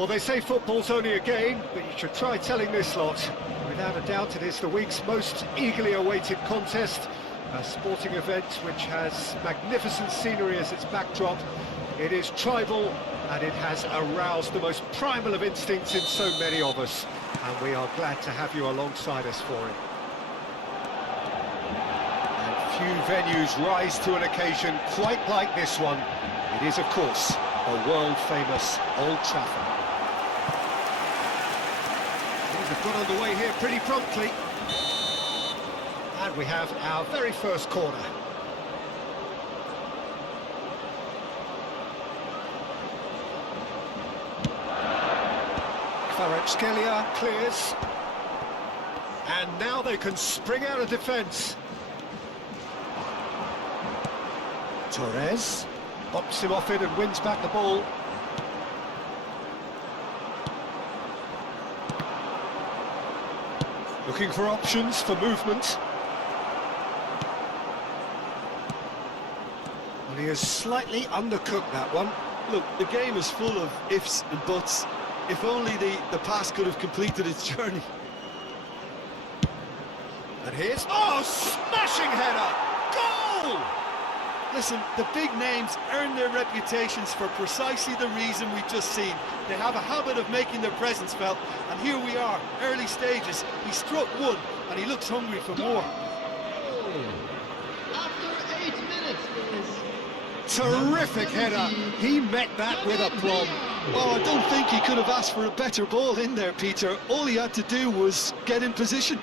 Well, they say football's only a game, but you should try telling this lot. Without a doubt, it is the week's most eagerly awaited contest, a sporting event which has magnificent scenery as its backdrop. It is tribal, and it has aroused the most primal of instincts in so many of us, and we are glad to have you alongside us for it. And few venues rise to an occasion quite like this one. It is, of course, a world-famous Old Trafford. They've got underway here pretty promptly. And we have our very first corner. Kvaratskhelia clears. And now they can spring out of defence. Torres bops him off it and wins back the ball. Looking for options for movement. Well, he has slightly undercooked that one. Look, the game is full of ifs and buts. If only the pass could have completed its journey. And here's... oh, smashing header! Goal! Listen, the big names earn their reputations for precisely the reason we've just seen. They have a habit of making their presence felt, and here we are, early stages. He struck one, and he looks hungry for more. After 8 minutes, please. Terrific header. He met that with aplomb. Oh, I don't think he could have asked for a better ball in there, Peter. All he had to do was get in position.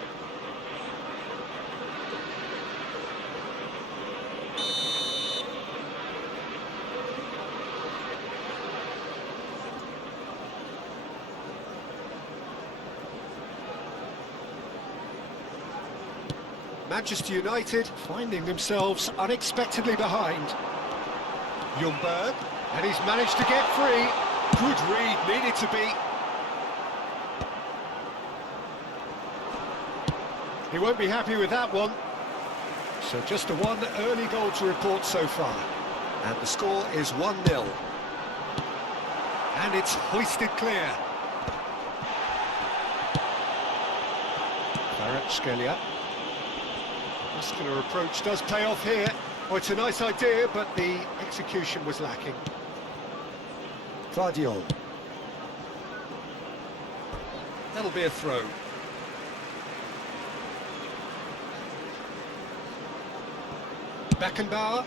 Manchester United finding themselves unexpectedly behind. Ljungberg, and he's managed to get free. Good read, needed to be. He won't be happy with that one. So just the one early goal to report so far. And the score is 1-0. And it's hoisted clear. Kvaratskhelia. Muscular approach does pay off here. Oh, it's a nice idea, but the execution was lacking. Kvaradona. That'll be a throw. Beckenbauer.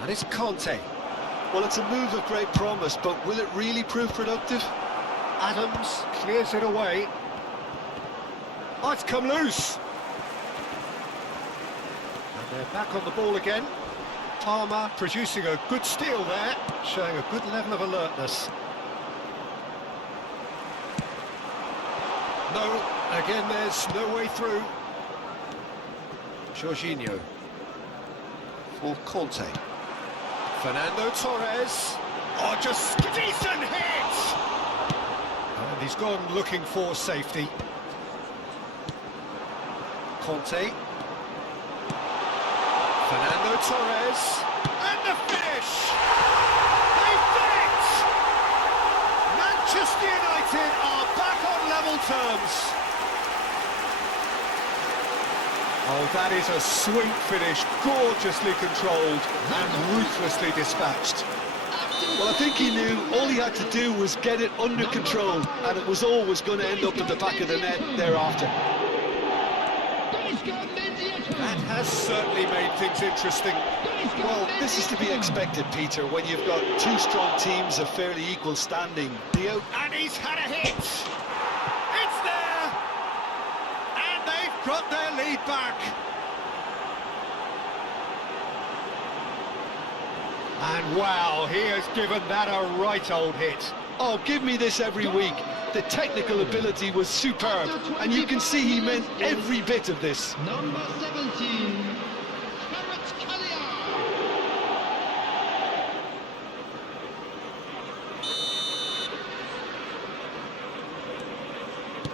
And it's Conte. Well, it's a move of great promise, but will it really prove productive? Adams clears it away. Oh, it's come loose. And they're back on the ball again. Palmer producing a good steal there, showing a good level of alertness. No, again there's no way through. Jorginho. For Conte. Fernando Torres. Oh, just decent hit! And he's gone looking for safety. Conte. Fernando Torres. And the finish! They've done it! Manchester United are back on level terms. Oh, that is a sweet finish, gorgeously controlled and ruthlessly dispatched. Well, I think he knew all he had to do was get it under control, and it was always going to end up at the back of the net thereafter. That has certainly made things interesting. Well, this is to be expected, Peter, when you've got two strong teams of fairly equal standing. And he's had a hit! It's there! And they've got their lead back. And wow, he has given that a right old hit. Oh, give me this every week. The technical ability was superb, and you can see he meant every bit of this. Number 17, Kvaratskhelia.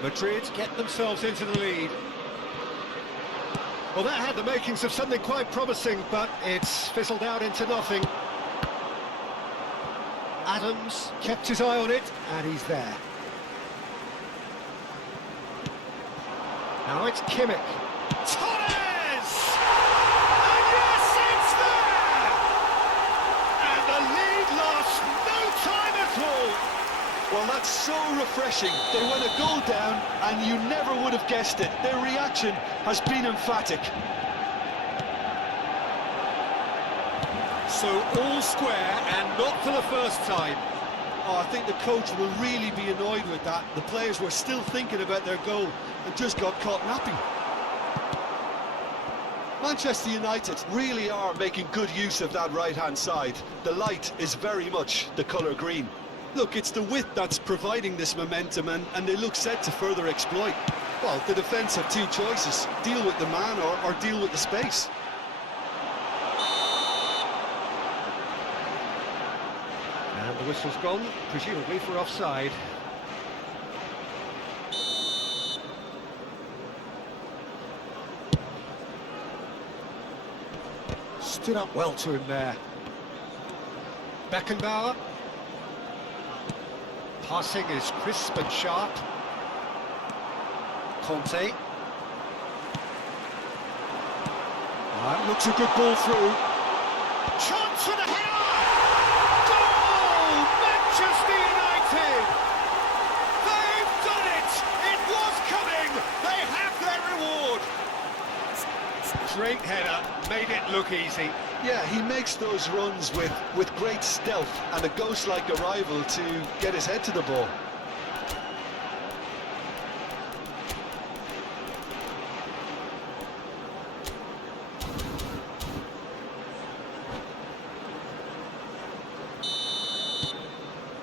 Madrid get themselves into the lead. Well, that had the makings of something quite promising, but it's fizzled out into nothing. Adams kept his eye on it, and he's there. Now it's Kimmich. Torres! And yes, it's there! And the lead lost no time at all. Well, that's so refreshing. They went a goal down, and you never would have guessed it. Their reaction has been emphatic. So all square, and not for the first time. Oh, I think the coach will really be annoyed with that. The players were still thinking about their goal and just got caught napping. Manchester United really are making good use of that right-hand side. The light is very much the colour green. Look, it's the width that's providing this momentum, and they look set to further exploit. Well, the defence have two choices: deal with the man or deal with the space. And the whistle's gone, presumably for offside. Stood up well to him there. Beckenbauer. Passing is crisp and sharp. Conte. That looks a good ball through. Chance for the header! Goal! Manchester United! They've done it! It was coming! They have their reward! Great header, made it look easy. Yeah, he makes those runs with great stealth and a ghost-like arrival to get his head to the ball.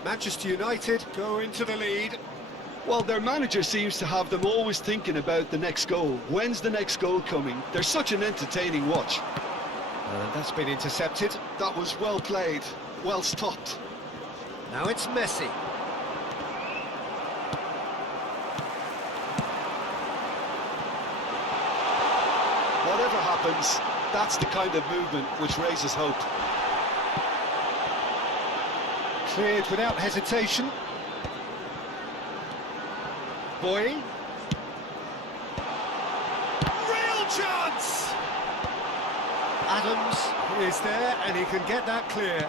Manchester United go into the lead. Well, their manager seems to have them always thinking about the next goal. When's the next goal coming? They're such an entertaining watch. And that's been intercepted. That was well played, well stopped. Now it's Messi. Whatever happens, that's the kind of movement which raises hope. Cleared without hesitation. Boy. Real chance! Adams is there, and he can get that clear.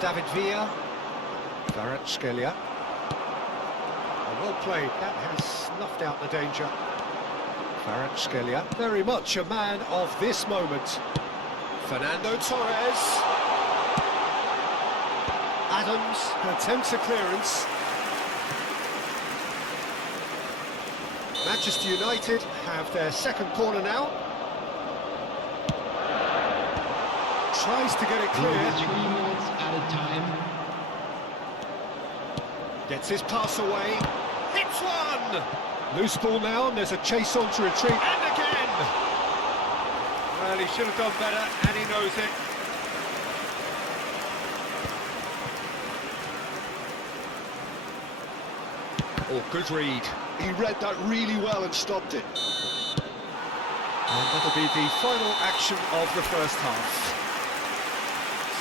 David Villa. Kvaratskhelia. Well played. That has snuffed out the danger. Kvaratskhelia, very much a man of this moment. Fernando Torres. Adams attempts a clearance. Manchester United have their second corner now. Tries to get it clear. 3 minutes added time. Gets his pass away. Hits one! Loose ball now, and there's a chase on to retreat. And again! Well, he should have done better, and he knows it. Oh, good read. He read that really well and stopped it. And that'll be the final action of the first half.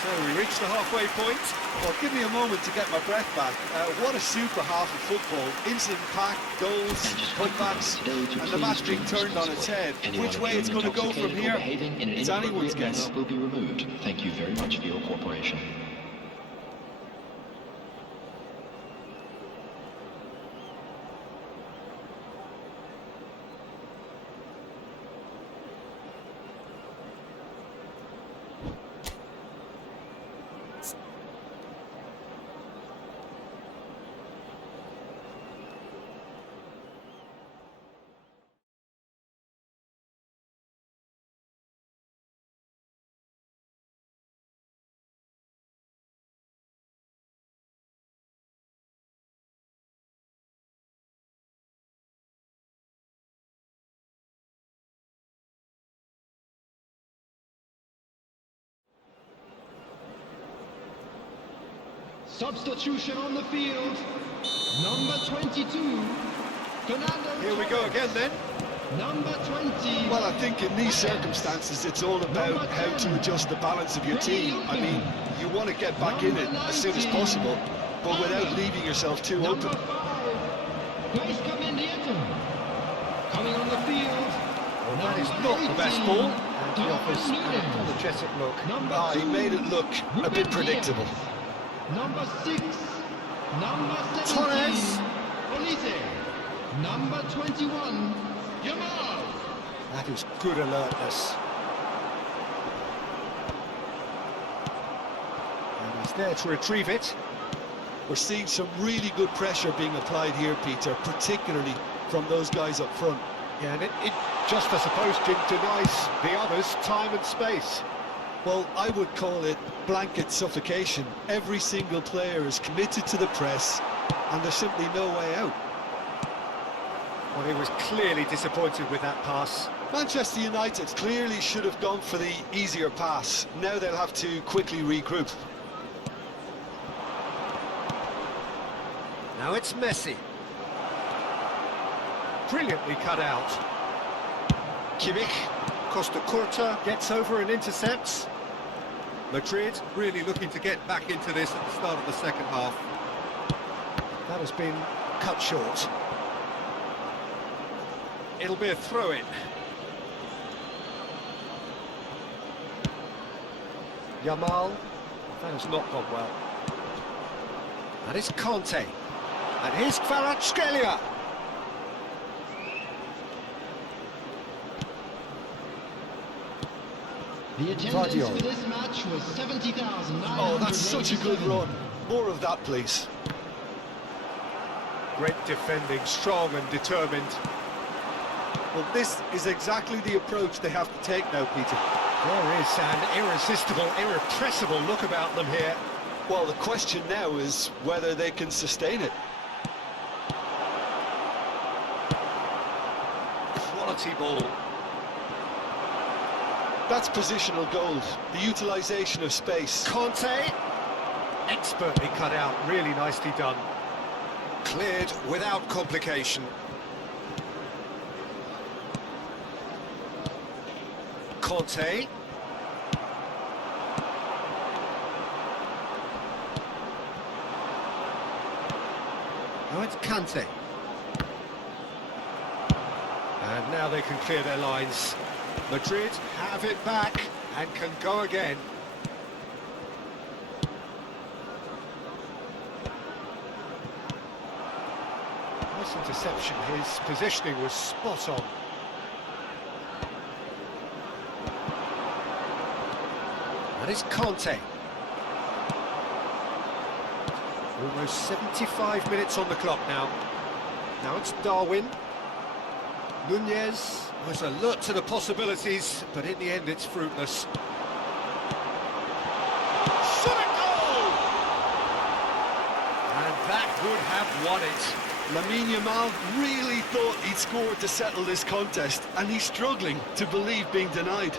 So we reach the halfway point. Well, give me a moment to get my breath back. What a super half of football. Incident-packed, goals, cutbacks, and the match being turned on its head. Which way it's going to go from here, it's anyone's guess. Will be removed. Thank you very much for your cooperation. Substitution on the field. Number 22. Fernando Here we go Torres. again then. Number 20. Well, I think in these circumstances, it's all about how to adjust the balance of your team. I mean, you want to get back in it as soon as possible, but without leaving yourself too Number open. 5. Place commendation. Coming on the field. Well, that is not the best ball, and he offers an apologetic look. He made it look a bit predictable. Number 6. Number 17. Torres. Olise. Number 21. Yamal. That is good alertness. And he's there to retrieve it. We're seeing some really good pressure being applied here, Peter, particularly from those guys up front. Yeah, and it just, I suppose, denies the others time and space. Well, I would call it blanket suffocation. Every single player is committed to the press, and there's simply no way out. Well, he was clearly disappointed with that pass. Manchester United clearly should have gone for the easier pass. Now they'll have to quickly regroup. Now it's Messi. Brilliantly cut out. Kimmich. Costa Curta gets over and intercepts. Madrid really looking to get back into this at the start of the second half. That has been cut short. It'll be a throw-in. Yamal. That has not gone well. That is Conte. And here's Kvaratskhelia. The attendance for this match was 70,000. Oh, that's such a good run. More of that, please. Great defending, strong and determined. Well, this is exactly the approach they have to take now, Peter. There is an irresistible, irrepressible look about them here. Well, the question now is whether they can sustain it. Quality ball. That's positional gold, the utilisation of space. Conte, expertly cut out, really nicely done. Cleared without complication. Conte. Now it's Kante. And now they can clear their lines. Madrid have it back and can go again. Nice interception, his positioning was spot on. That is Conte. Almost 75 minutes on the clock now. Now it's Darwin. Nunez was alert to the possibilities, but in the end it's fruitless. Shot it goal! And that would have won it. Lamine Yamal really thought he'd scored to settle this contest, and he's struggling to believe being denied.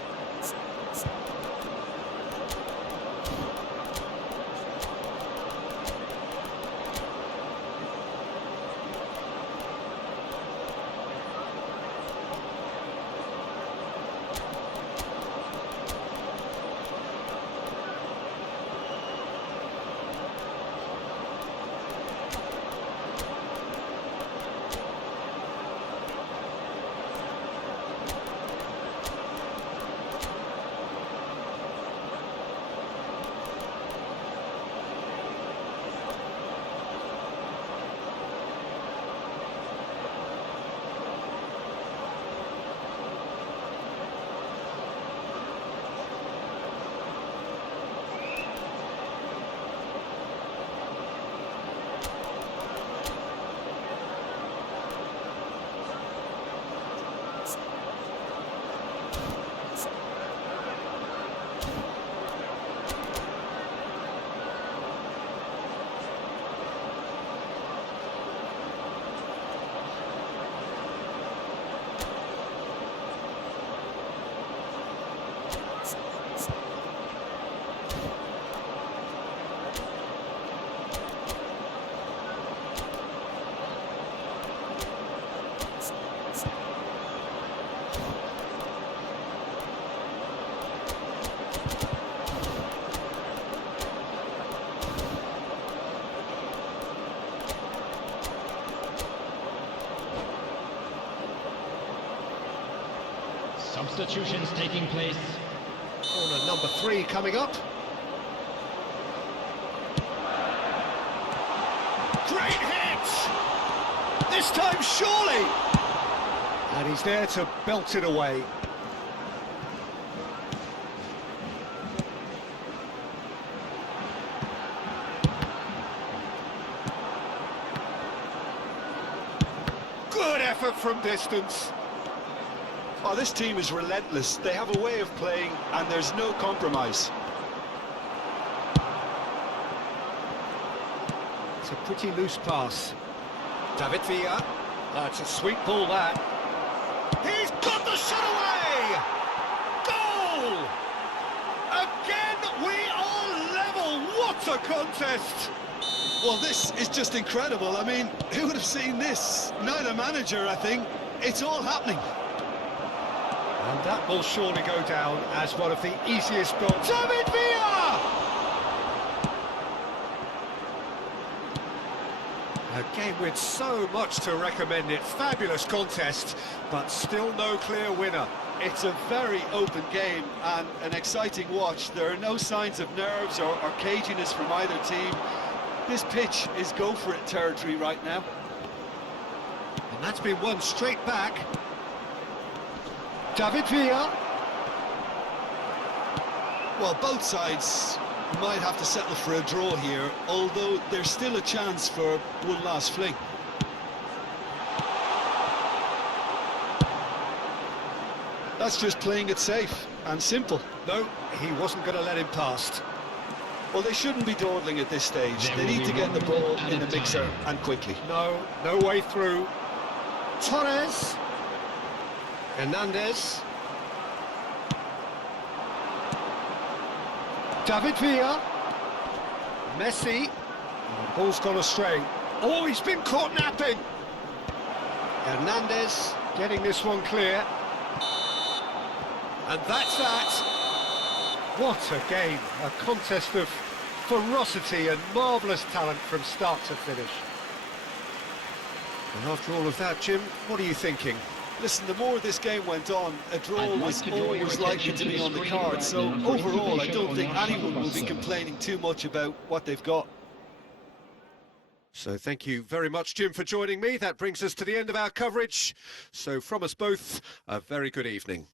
substitutions taking place. Corner number 3 coming up. Great hit! This time surely! And he's there to belt it away. Good effort from distance. Oh, this team is relentless. They have a way of playing and there's no compromise. It's a pretty loose pass. David Villa. That's a sweet ball, that. He's got the shot away! Goal! Again, we are level. What a contest! Well, this is just incredible. I mean, who would have seen this? Neither manager, I think. It's all happening. And that will surely go down as one of the easiest goals. David Villa! A game with so much to recommend it. Fabulous contest, but still no clear winner. It's a very open game and an exciting watch. There are no signs of nerves or caginess from either team. This pitch is go-for-it territory right now. And that's been won straight back. David Villa. Well, both sides might have to settle for a draw here, although there's still a chance for one last fling. That's just playing it safe and simple. No, he wasn't going to let him past. Well, they shouldn't be dawdling at this stage. They need to get the ball in the mixer and quickly. No way through. Torres. Hernandez. David Villa. Messi. Ball's gone astray. Oh, he's been caught napping. Hernandez getting this one clear. And that's that. What a game. A contest of ferocity and marvellous talent from start to finish. And after all of that, Jim, what are you thinking? Listen, the more this game went on, a draw was always likely to be on the card. So overall, I don't think anyone will be complaining too much about what they've got. So thank you very much, Jim, for joining me. That brings us to the end of our coverage. So from us both, a very good evening.